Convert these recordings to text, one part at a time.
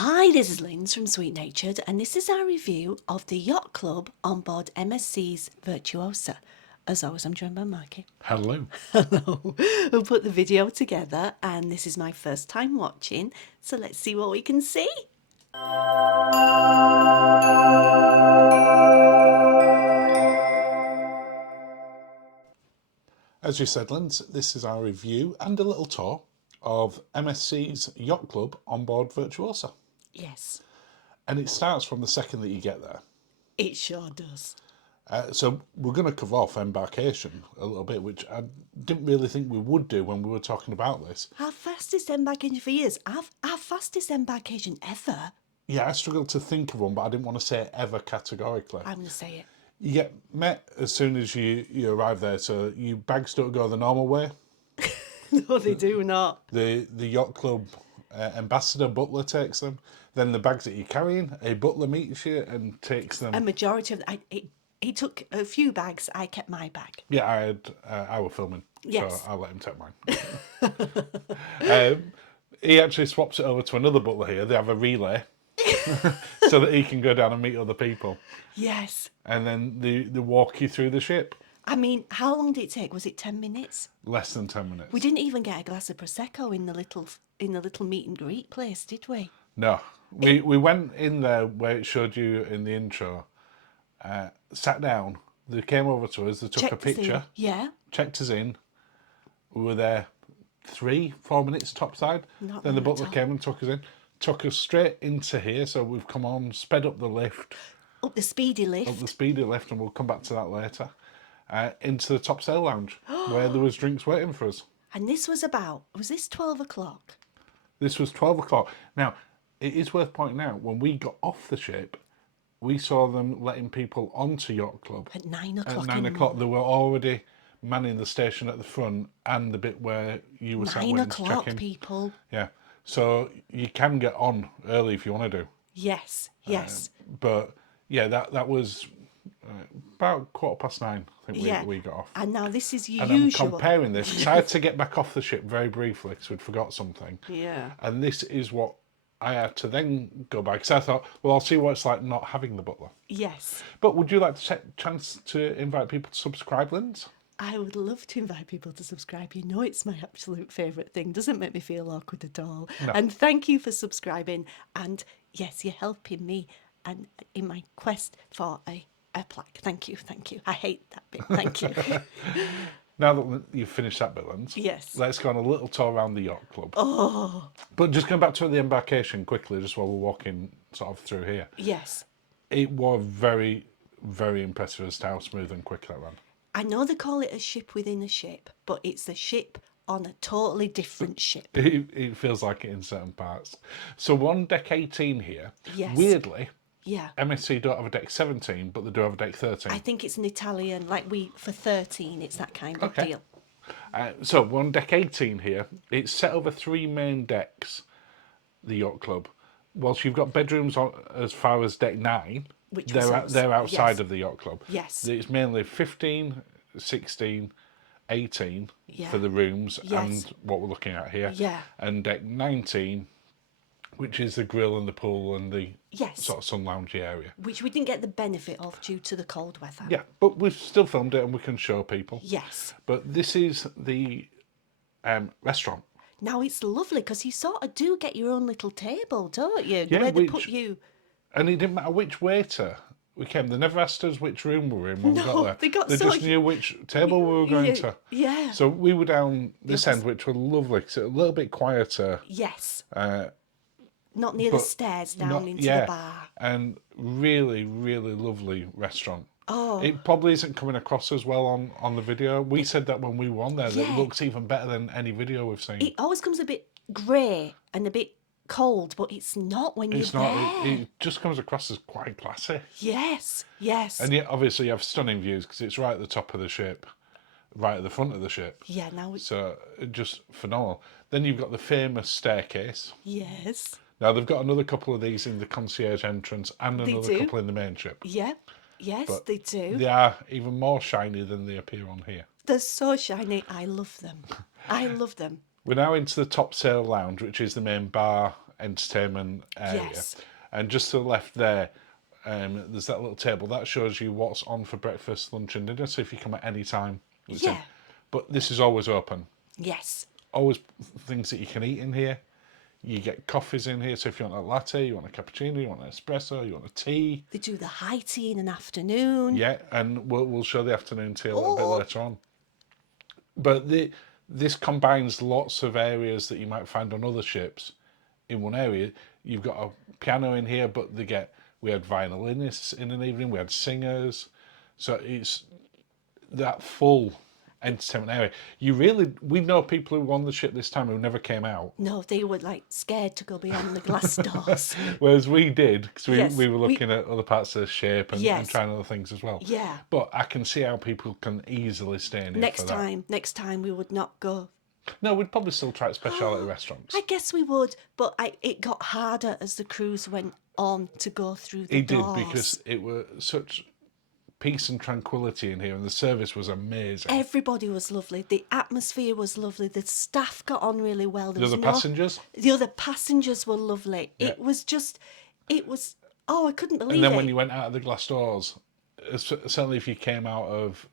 Hi, this is Linz from Sweet Natured, and this is our review of the Yacht Club on board MSC's Virtuosa. As always, I'm joined by Marky. Hello. Hello. Who put the video together, and this is my first time watching, so let's see what we can see. As you said, Linz, this is our review and a little tour of MSC's Yacht Club on board Virtuosa. Yes, And it starts from the second that you get there. it sure does. So we're going to cover off Embarkation a little bit, which I didn't really think we would do when we were talking about this. Our fastest embarkation for years. Our fastest embarkation ever. Yeah, I struggled to think of one, but I didn't want to say it ever categorically. I'm going to say it. You get met as soon as you arrive there, so your bags don't go the normal way. No, they do not. The Yacht Club ambassador butler takes them. Then the bags that you're carrying, a butler meets you and takes them. A majority of he took a few bags. I kept my bag. Yeah, I was filming, Yes. so I'll let him take mine. He actually swaps it over to another butler here. They have a relay so that he can go down and meet other people. Yes. And then they walk you through the ship. I mean, how long did it take? Was it 10 minutes? Less than 10 minutes. We didn't even get a glass of prosecco in the little meet and greet place, did we? No. We went in there where it showed you in the intro, sat down, they came over to us, they took a Checked us in. picture, Yeah. checked us in. We were there 3-4 minutes topside. Not Then the long at butler all. came and took us in, took us straight into here. So we've come on, sped up the lift, Up the speedy lift. up the speedy lift, and we'll come back to that later. Into the top sail lounge where there was drinks waiting for us. And this was this 12 o'clock? This was 12 o'clock. Now, it is worth pointing out, when we got off the ship, we saw them letting people onto Yacht Club. At 9 o'clock. At 9 o'clock, they were already manning the station at the front and the bit where you were sat 9 waiting to o'clock, check in. people. Yeah. So you can get on early if you want to do. Yes, yes. But yeah, that was about 9:15, I think Yeah. we got off. And now this is your And I'm usual. comparing this, because I had to get back off the ship very briefly because we'd forgot something. Yeah. And this is what I had to then go back. Because I thought, well, I'll see what it's like not having the butler. Yes. But would you like to take a chance to invite people to subscribe, Linz? I would love to invite people to subscribe. You know it's my absolute favourite thing. Doesn't make me feel awkward at all. No. And thank you for subscribing. And yes, you're helping me and in my quest for a plaque. Thank you, thank you. I hate that bit. Thank you. Now that you've finished that bit, Linz, Yes. let's go on a little tour around the Yacht Club. Oh, But just going back to the embarkation quickly, just while we're walking sort of through here. yes. It was very, very impressive as to how smooth and quick that ran. I know they call it a ship within a ship, but it's a ship on a totally different ship. It feels like it in certain parts. So we're on deck 18 here. Yes. Weirdly, Yeah. MSC don't have a deck 17, but they do have a deck 13. I think it's an Italian, like for 13, it's that kind of Okay. deal. So we're on deck 18 here. It's set over 3 main decks, the Yacht Club. Whilst you've got bedrooms on as far as deck 9, Which was us. they're outside Yes. of the Yacht Club. Yes. It's mainly 15, 16, 18 Yeah. for the rooms Yes. and what we're looking at here. Yeah. And deck 19, which is the grill and the pool and the Yes. sort of sun loungy area. Which we didn't get the benefit of due to the cold weather. Yeah, but we've still filmed it and we can show people. Yes. But this is the restaurant. Now it's lovely because you sort of do get your own little table, don't you? Yeah, Where they which- put you. And it didn't matter which waiter we came. They never asked us which room we were in when we No, got there. they got They so- just knew which table we were going Yeah, to. yeah. So we were down this was- end, which was lovely because it was a little bit quieter. Yes. Uh, Not near the but stairs down not- into yeah, the bar. and really, really lovely restaurant. Oh. It probably isn't coming across as well on the video. We said that when we were on there, that Yeah. it looks even better than any video we've seen. It always comes a bit grey and a bit cold, but it's not when It's you're not. there. It just comes across as quite classy. Yes, yes. And yet, obviously, you have stunning views because it's right at the top of the ship, right at the front of the ship. Yeah, now it's... So just phenomenal. Then you've got the famous staircase. Yes. Now they've got another couple of these in the concierge entrance and They another do. couple in the main ship. Yeah. Yes, But they do. They are even more shiny than they appear on here. They're so shiny. I love them. I love them. We're now into the top sail lounge, which is the main bar entertainment area. Yes. And just to the left there, there's that little table that shows you what's on for breakfast, lunch, and dinner. So if you come at any time, it's in. Yeah. But this is always open. Yes. Always things that you can eat in here. You get coffees in here. So if you want a latte, you want a cappuccino, you want an espresso, you want a tea. They do the high tea in an afternoon. Yeah, and we'll show the afternoon tea a little bit Oh. later on. But this combines lots of areas that you might find on other ships in one area. You've got a piano in here, but we had violinists in an evening, we had singers. So it's that full entertainment area. We know people who won the ship this time who never came out. No, they were like scared to go beyond the glass doors. Whereas we did, because Yes, we were looking at other parts of the ship and Yes. trying other things as well. Yeah. But I can see how people can easily stay in here Next for that. next time we would not go. No, we'd probably still try specialty restaurants. I guess we would, but it got harder as the cruise went on to go through the doors. It did, because it were such peace and tranquility in here, and the service was amazing. Everybody was lovely. The atmosphere was lovely. The staff got on really well. The other passengers? The other passengers were lovely. Yeah. It was just, oh, I couldn't believe And then it. when you went out of the glass doors, certainly if you came out of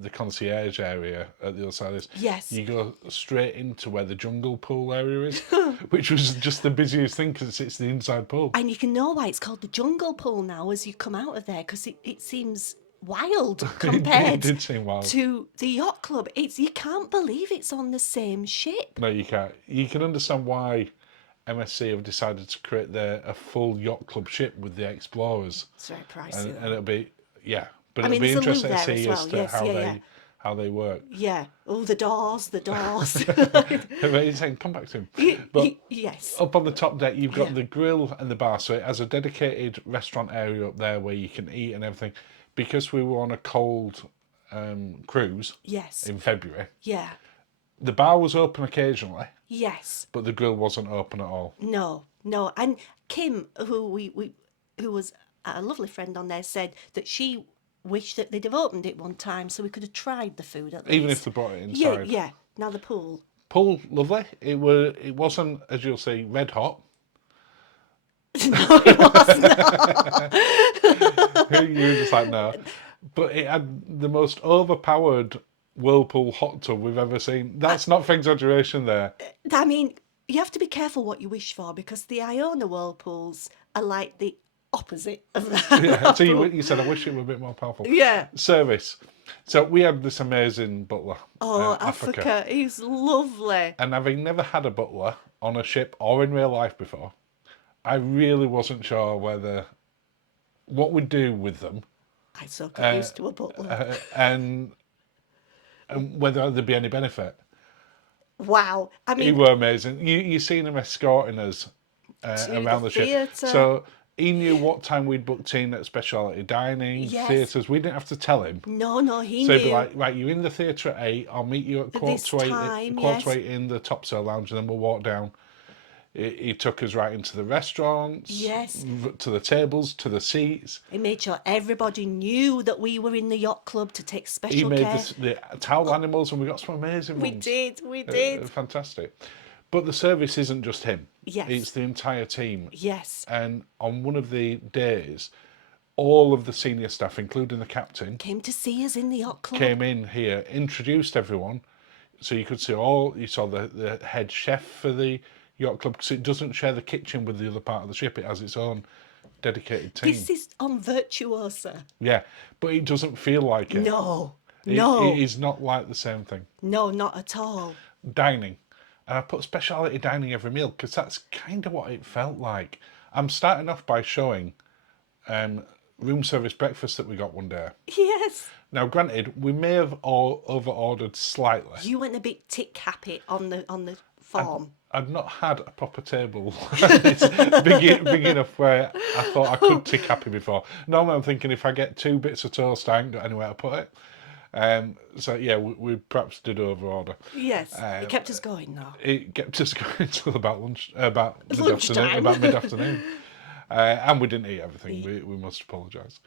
the concierge area at the other side of this, Yes. you go straight into where the jungle pool area is, which was just the busiest thing because it's the inside pool. And you can know why it's called the jungle pool now as you come out of there, because it seems wild compared It did seem wild. to the yacht club. You can't believe it's on the same ship. No, you can't. You can understand why MSC have decided to create a full yacht club ship with the Explorers. It's very pricey. And it'll be, yeah. But I it'll mean, be there's a loo interesting to there as see well. as to Yes, how they work. Yeah. Oh, the doors. But he's saying, come back to him. But Yes. up on the top deck, you've got Yeah. the grill and the bar. So it has a dedicated restaurant area up there where you can eat and everything. Because we were on a cold cruise Yes. in February, Yeah. the bar was open occasionally, Yes. but the grill wasn't open at all. No. And Kim, who was a lovely friend on there, said that she wished that they'd have opened it one time so we could have tried the food at least. Even if they brought it Yeah, inside. yeah. Now the pool. Pool, lovely. It wasn't, as you'll see, red hot. No, it wasn't. You were just like, no. But it had the most overpowered whirlpool hot tub we've ever seen. That's not for exaggeration there. I mean, you have to be careful what you wish for, because the Iona whirlpools are like the opposite of that. Yeah, so you said, I wish it were a bit more powerful. Yeah. Service. So we had this amazing butler. Oh, Africa. He's lovely. And having never had a butler on a ship or in real life before, I really wasn't sure what we'd do with them. I so got used to a butler. And whether there'd be any benefit. Wow. I He mean, were amazing. You seen him escorting us To around the the ship. theatre. So he knew what time we'd booked in at specialty dining, Yes. theatres. We didn't have to tell him. no, he So knew. he'd be like, right, you're in the theatre at 8. I'll meet you at quarter this to 8, time, quarter yes. to 8 in the topsail lounge, and then we'll walk down. He took us right into the restaurants, Yes. to the tables, to the seats. He made sure everybody knew that we were in the yacht club to take He special made care. the towel animals, and we got some amazing We ones. did. Fantastic. But the service isn't just him. Yes. It's the entire team. Yes. And on one of the days, all of the senior staff, including the captain, Came to see us in the yacht club. came in here, introduced everyone. So you could see you saw the head chef for the yacht club, because it doesn't share the kitchen with the other part of the ship. It has its own dedicated team. This is on Virtuosa. Yeah, but it doesn't feel like it. No. It is not like the same thing. No, not at all. Dining. And I put specialty dining every meal because that's kind of what it felt like. I'm starting off by showing room service breakfast that we got one day. Yes. Now, granted, we may have all over-ordered slightly. You went a bit tick happy on the form. I'd not had a proper table it's big enough where I thought I could tick happy before. Normally I'm thinking if I get 2 bits of toast, I ain't got anywhere to put it. So yeah, we perhaps did overorder. Yes. It kept us going though. It kept us going until about Lunchtime. mid-afternoon. And we didn't eat everything, we must apologise.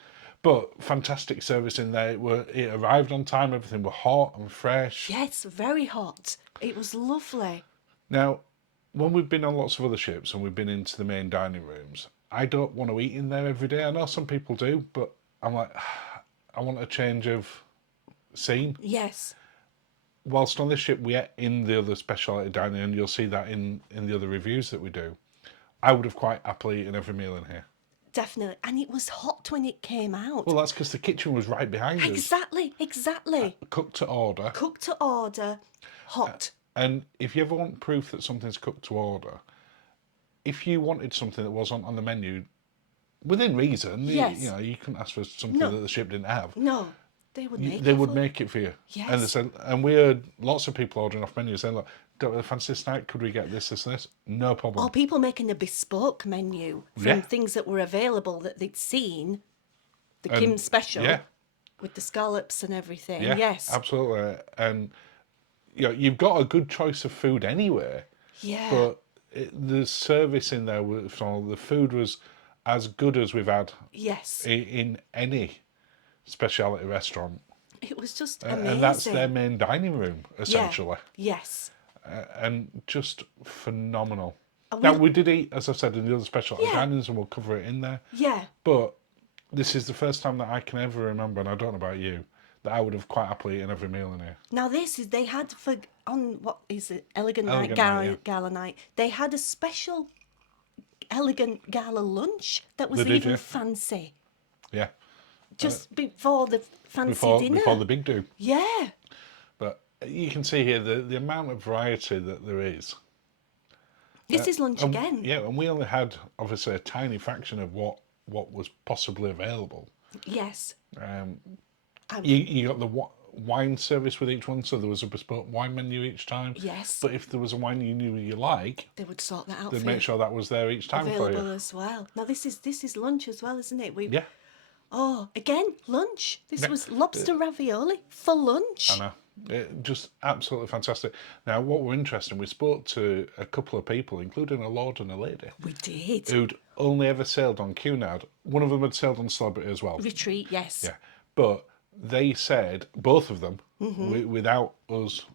But fantastic service in there. It arrived on time, everything were hot and fresh. Yes, very hot. It was lovely. Now, when we've been on lots of other ships and we've been into the main dining rooms, I don't want to eat in there every day. I know some people do, but I'm like, I want a change of scene. Yes, Whilst on this ship we ate in the other specialty dining, and you'll see that in the other reviews that we do, I would have quite happily eaten every meal in here. definitely. And it was hot when it came out. Well, that's because the kitchen was right behind us. Exactly. Cooked to order. Cooked to order, hot. And if you ever want proof that something's cooked to order, if you wanted something that wasn't on the menu, within reason, Yes. you couldn't ask for something No. that the ship didn't have. No, they would make They it would for- make it for you. Yes. And they said, and we heard lots of people ordering off menus saying, look, don't really fancy this night, could we get this, this, and this? No problem. Or people making a bespoke menu from Yeah. things that were available that they'd seen. The And- Kim special. Yeah. With the scallops and everything. Yeah, Yes. absolutely. And you've got a good choice of food anyway, Yeah. but the service in there was, the food was as good as we've had Yes. in any specialty restaurant. It was just amazing. And that's their main dining room, essentially. Yeah. Yes. And just phenomenal. And Now, we did eat, as I said, in the other specialty Yeah. dinings, and we'll cover it in there. Yeah. But this is the first time that I can ever remember, and I don't know about you, that I would have quite happily eaten every meal in here. Now this is they had for on what is it Elegant Elegant Night Gala, Night, yeah. Gala Night. They had a special elegant gala lunch that was They did, even yeah. fancy. Yeah. Just before the fancy Before dinner. the big do. Yeah. But you can see here the amount of variety that there is. This is lunch again. Yeah, and we only had, obviously, a tiny fraction of what was possibly available. Yes. You got the wine service with each one, so there was a bespoke wine menu each time. Yes. But if there was a wine you knew you like, They would sort that out they'd for make you. sure that was there each time for Available you. as well. Now this is lunch as well, isn't it? Yeah, Oh, again, lunch. This Yeah. was lobster ravioli for lunch. I know. Just absolutely fantastic. Now, what were interesting, we spoke to a couple of people, including a lord and a lady, We did. who'd only ever sailed on Cunard. One of them had sailed on Celebrity as well. Retreat, yes. Yeah, but they said, both of them, Mm-hmm. without us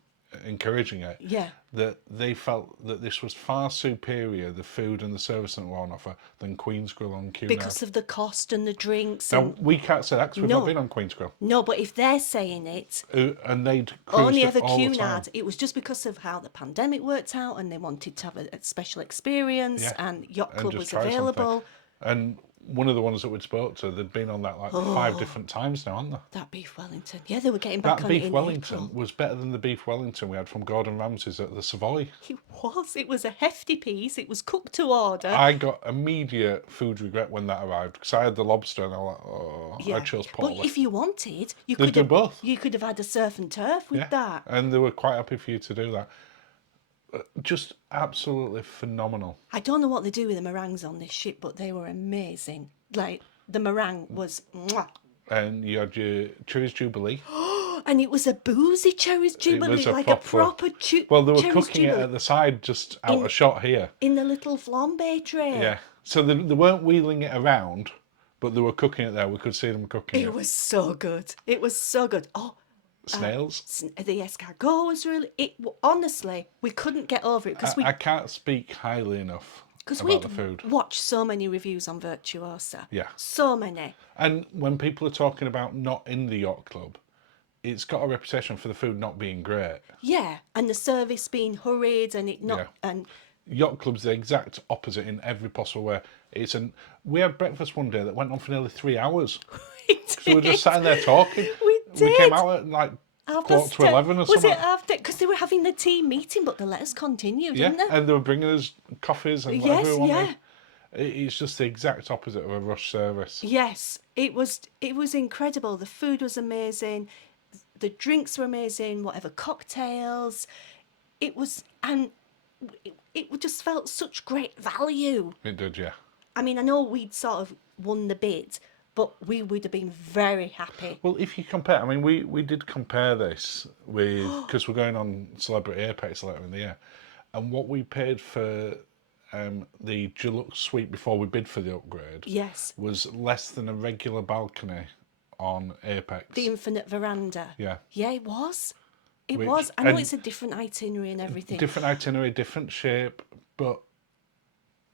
encouraging it, Yeah. that they felt that this was far superior, the food and the service that were on offer, than Queen's Grill on Cunard. Because of the cost and the drinks. Now, And, we can't say that because we've No. not been on Queen's Grill. no, but if they're saying it, And they'd cruised only it ever all the time. Cunard, it was just because of how the pandemic worked out and they wanted to have a special experience Yeah. and Yacht And Club just was try something. available. And one of the ones that we'd spoke to, they'd been on that like 5 different times now, hadn't they? That beef Wellington. Yeah, they were getting back That on it beef in Wellington April. was better than the beef Wellington we had from Gordon Ramsay's at the Savoy. It was. It was a hefty piece. It was cooked to order. I got immediate food regret when that arrived because I had the lobster and I was like, oh, I chose But poorly. if you wanted, you They'd could do have both. You could have had a surf and turf with that. And they were quite happy for you to do that. Just absolutely phenomenal. I don't know what they do with the meringues on this ship, but they were amazing. Like the meringue was, mwah. And you had your Cherries Jubilee. And it was a boozy cherries jubilee, was a like proper- a proper Well, they were cherries cooking it jubilee at the side, just out of shot here. in the little flambe tray. Yeah. So they weren't wheeling it around, but they were cooking it there. We could see them cooking It it. was so good. It was so good. Oh, Snails. the escargot was really. Honestly, we couldn't get over it because I can't speak highly enough about we'd the food. watched so many reviews on Virtuosa. Yeah. So many. And when people are talking about not in the yacht club, it's got a reputation for the food not being great. Yeah, and the service being hurried and it not Yeah. and Yacht club's the exact opposite in every possible way. We had breakfast one day that went on for nearly 3 hours. So we were just sitting there talking. We We did. came out at like quarter to 11 or was something. it after? Because they were having the team meeting, but they let us continue, Yeah, didn't they? and they were bringing us coffees and whatever Yes, we wanted. yeah. It's just the exact opposite of a rush service. Yes, it was incredible. The food was amazing, the drinks were amazing. Whatever cocktails, it was, and it just felt such great value. It did, yeah. I mean, I know we'd sort of won the bid, but we would have been very happy. Well, if you compare, I mean, we did compare this with, because we're going on Celebrity Apex later in the year, and what we paid for the Deluxe Suite before we bid for the upgrade Yes, was less than a regular balcony on Apex. the infinite veranda. Yeah. Yeah, it was. It Which- was. I know and- it's a different itinerary and everything. Different itinerary, different shape, but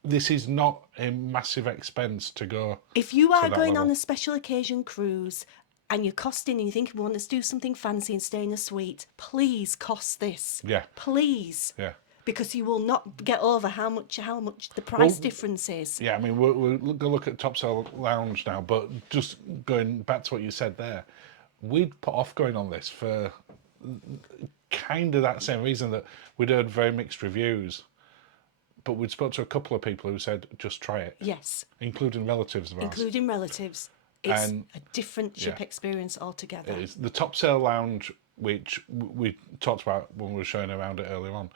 this is not a massive expense to go. If you to are that going on level. a special occasion cruise and you're costing and you think we want to do something fancy and stay in a suite, please cost this. Yeah. Please. Yeah. Because you will not get over how much the price difference is. Yeah, I mean, we're going to look at Top Sale Lounge now, but just going back to what you said there, we'd put off going on this for kind of that same reason that we'd heard very mixed reviews. But we'd spoke to a couple of people who said, just try it. Yes. Including relatives of ours. Including relatives. It's And a different ship yeah. experience altogether. It is. The Top Sail Lounge, which we talked about when we were showing around it earlier on,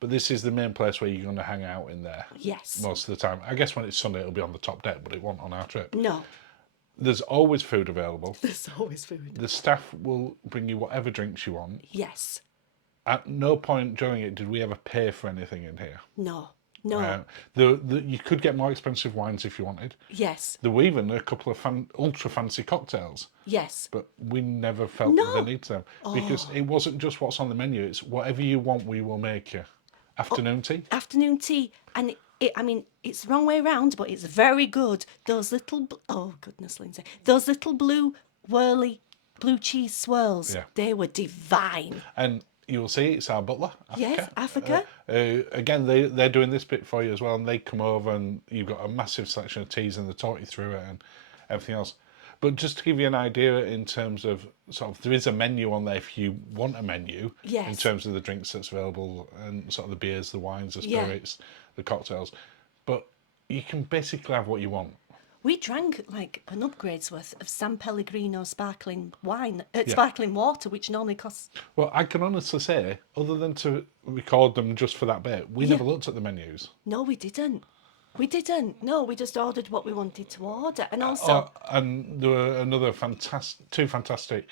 but this is the main place where you're going to hang out in there. Yes. Most of the time. I guess when it's Sunday, it'll be on the top deck, but it won't on our trip. No. There's always food available. There's always food. The staff will bring you whatever drinks you want. Yes. At no point during it did we ever pay for anything in here. No. No. You could get more expensive wines if you wanted. Yes. There were even a couple of ultra fancy cocktails. Yes. But we never felt the need to them. Because it wasn't just what's on the menu, it's whatever you want, we will make you. Afternoon tea? Afternoon tea. And I mean, it's the wrong way around, but it's very good. Those little, oh goodness, Lindsay. Those little blue blue cheese swirls, Yeah. they were divine. And you'll see it's our butler, Africa. Yes, Africa. Again, they're doing this bit for you as well, and they come over and you've got a massive selection of teas and they talk you through it and everything else. But just to give you an idea in terms of sort of, there is a menu on there if you want a menu. Yes. In terms of the drinks that's available and sort of the beers, the wines, the Yeah. spirits, the cocktails. But you can basically have what you want. We drank like an upgrade's worth of San Pellegrino sparkling wine, sparkling water, which normally costs. Well, I can honestly say, other than to record them just for that bit, we never looked at the menus. No, we didn't. We didn't. No, we just ordered what we wanted to order, and also And there were two fantastic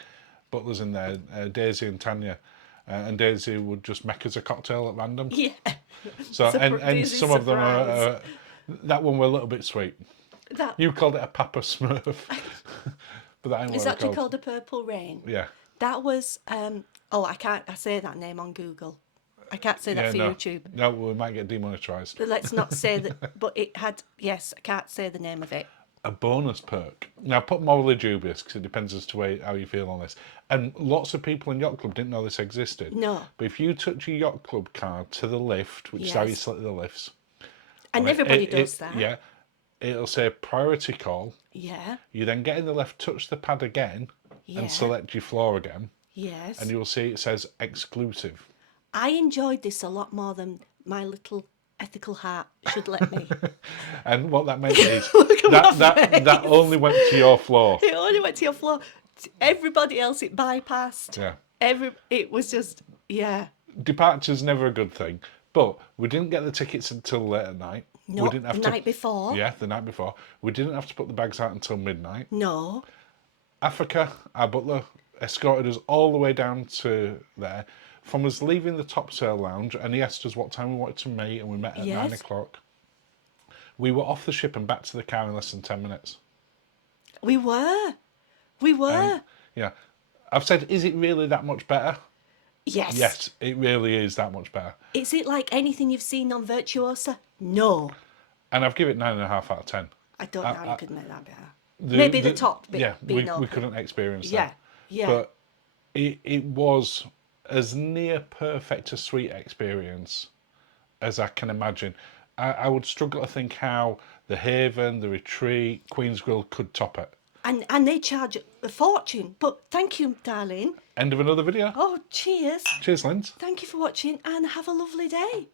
butlers in there, Daisy and Tanya, and Daisy would just make us a cocktail at random. yeah. So and Daisy's some of them surprise. that one were a little bit sweet. That You called it a Papa Smurf, but that ain't it's what actually it's called a Purple Rain. Yeah. That was I say that name on Google. I can't say that Yeah, for no. YouTube. No, we might get demonetised. But let's not say that. But it had, yes, I can't say the name of it. A bonus perk. Now, put morally dubious because it depends as to how you feel on this. And lots of people in Yacht Club didn't know this existed. No. But if you touch your Yacht Club card to the lift, which is how you Yes. select the lifts. And right, everybody does that. Yeah. It'll say priority call. Yeah. You then get in the lift, touch the pad again, Yeah. and select your floor again. Yes. And you'll see it says exclusive. I enjoyed this a lot more than my little ethical heart should let me. And what that meant is Look at my that only went to your floor. It only went to your floor. Everybody else it bypassed. Yeah. It was just, yeah. Departure's never a good thing, but we didn't get the tickets until late at night. No, we didn't have the night before. Yeah, the night before. We didn't have to put the bags out until midnight. No. Africa, our butler, escorted us all the way down to there. From us leaving the Top Sail Lounge, and he asked us what time we wanted to meet, and we met at 9 o'clock. We were off the ship and back to the car in less than 10 minutes. We were. We were. Yeah. I've said, is it really that much better? Yes. Yes, it really is that much better. Is it like anything you've seen on Virtuosa? No. And I've given it 9.5 out of 10. I don't know how you could make that better. The- Maybe the top bit Yeah, being we open. couldn't experience Yeah. that. Yeah. But it was as near perfect a suite experience as I can imagine. I would struggle to think how the Haven, the Retreat, Queen's Grill could top it. And they charge a fortune. But thank you, darling. End of another video. Oh, cheers. Cheers, Linz. Thank you for watching and have a lovely day.